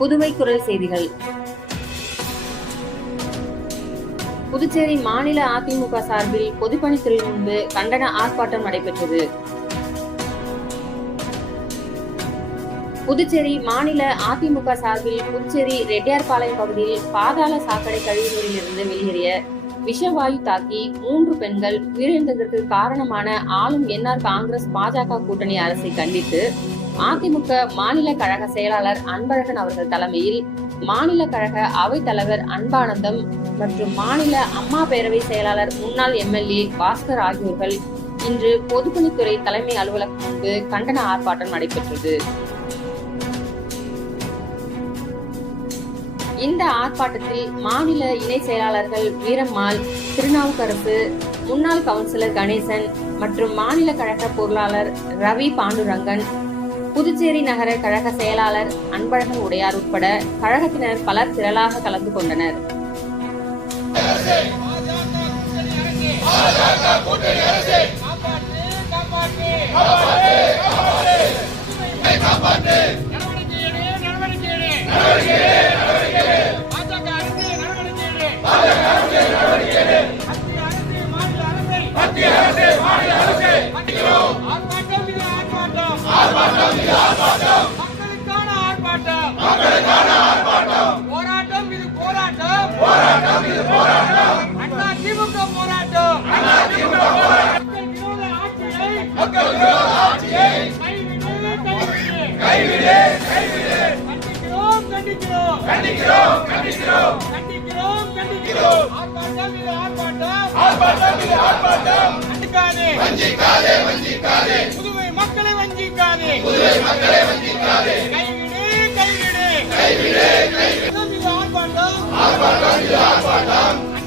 புதுமை குரல் செய்திகள். புதுச்சேரி மாநில அதிமுக சார்பில் பொதுப்பணித்துறை முன்பு கண்டன ஆர்ப்பாட்டம் நடைபெற்றது. புதுச்சேரி மாநில அதிமுக சார்பில் புதுச்சேரி ரெட்டியார்பாளையம் பகுதியில் பாதாள சாக்கடை கழிவுநீரிலிருந்து வெளியேறிய விஷவாயு தாக்கி மூன்று பெண்கள் உயிரிழந்ததற்கு காரணமான ஆளும் என்ஆர் காங்கிரஸ் பாஜக கூட்டணி அரசை கண்டித்து அதிமுக மாநில கழக செயலாளர் அன்பழகன் அவர்கள் தலைமையில் மாநில கழக அவைத்தலைவர் அன்பானந்தம் மற்றும் மாநில அம்மா பேரவை செயலாளர் முன்னாள் எம்எல்ஏ பாஸ்கர் ஆகியோர்கள் இன்று பொதுப்பணித்துறை தலைமை அலுவலகம் கண்டன ஆர்ப்பாட்டம் நடைபெற்றது. இந்த ஆர்ப்பாட்டத்தில் மாநில இணை செயலாளர்கள் வீரம்மாள் திருநாவுக்கரசு முன்னாள் கவுன்சிலர் கணேசன் மற்றும் மாநில கழக பொருளாளர் ரவி பாண்டுரங்கன் புதுச்சேரி நகர கழக செயலாளர் அன்பழகன் உடையார் உட்பட கழகத்தினர் பலர் திரளாக கலந்து கொண்டனர். மக்களுக்கான போராட்டம் அண்ணா திமுக போராட்டம் மக்கள் விரோத கைவிடு, கைவிடு. வஞ்சிக்காதே. புதுவை மக்களை வஞ்சிக்காதே கைவிடு கைவிடு இது ஆர்ப்பாட்டம்